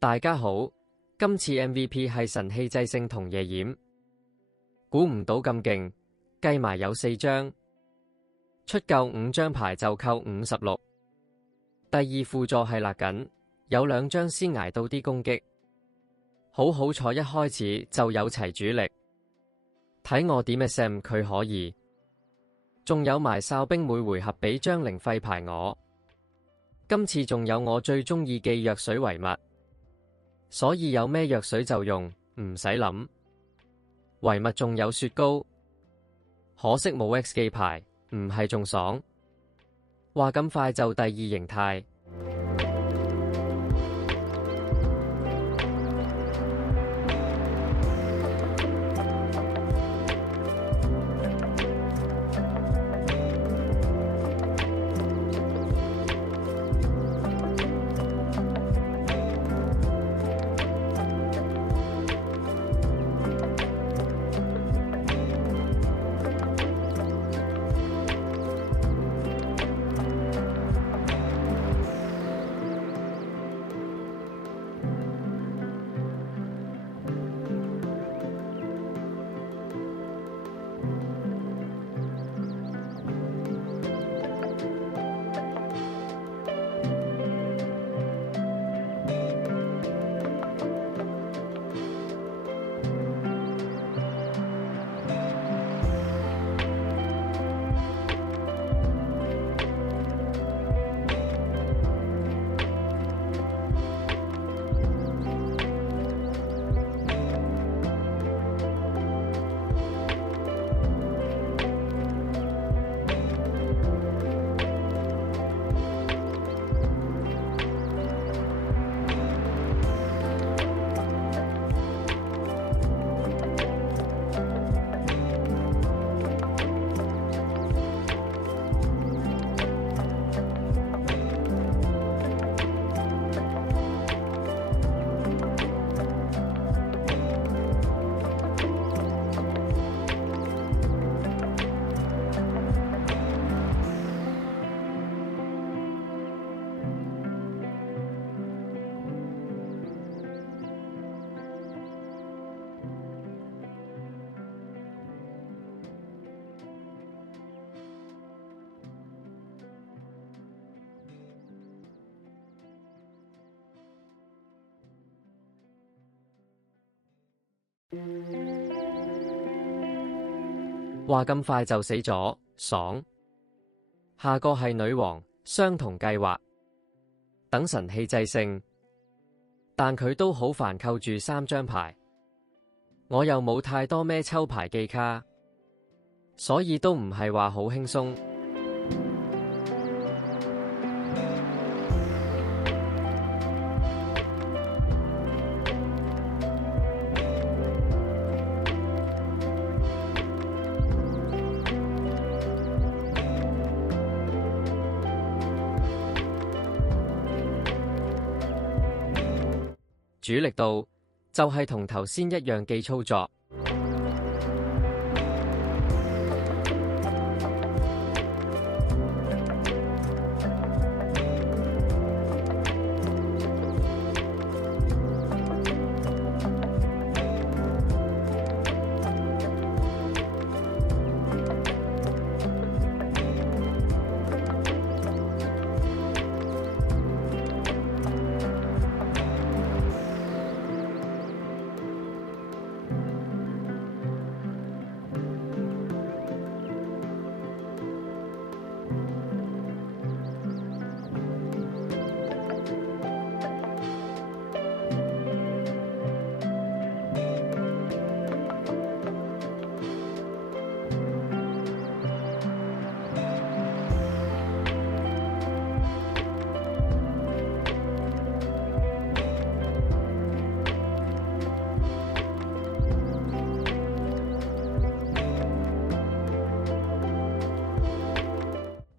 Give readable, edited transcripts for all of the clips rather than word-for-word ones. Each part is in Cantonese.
大家好，今次 MVP 係神器制勝同夜掩，估唔到咁勁，計埋有4張，出夠5張牌就扣56。第二輔助係勒緊，有2張先捱到啲攻擊，好彩一開始就有齊主力，睇我點 SM 佢可以，仲有埋哨兵每回合俾張0廢牌我，今次仲有我最中意嘅藥水為物。所以有咩藥水就用，唔使諗。唯物仲有雪糕，可惜冇 X 記牌，唔係仲爽。話咁快就第2形態。話咁快就死咗，爽。下個係女王，相同計劃，等神器制勝，但佢都好煩扣住3張牌，我又冇太多咩抽牌記卡，所以都唔係話好輕鬆。主力度就係同頭先一樣記操作。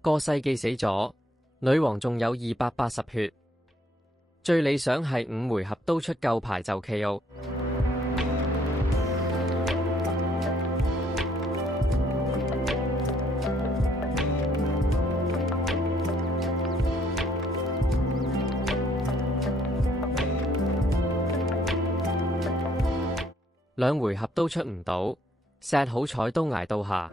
個世紀死咗，女王仲有280血，最理想係5回合都出夠牌就 KO。兩回合都出唔到，石好彩都捱到下。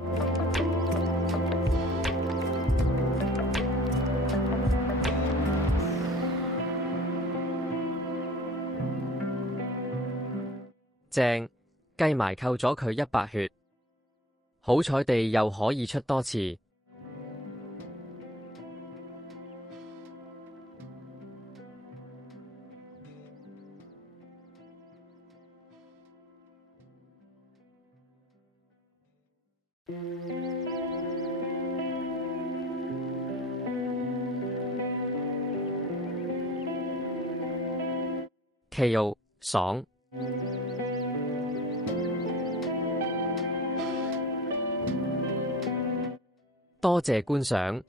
正，計埋扣咗佢100血，好彩地又可以出多次。KO 爽。多謝觀賞。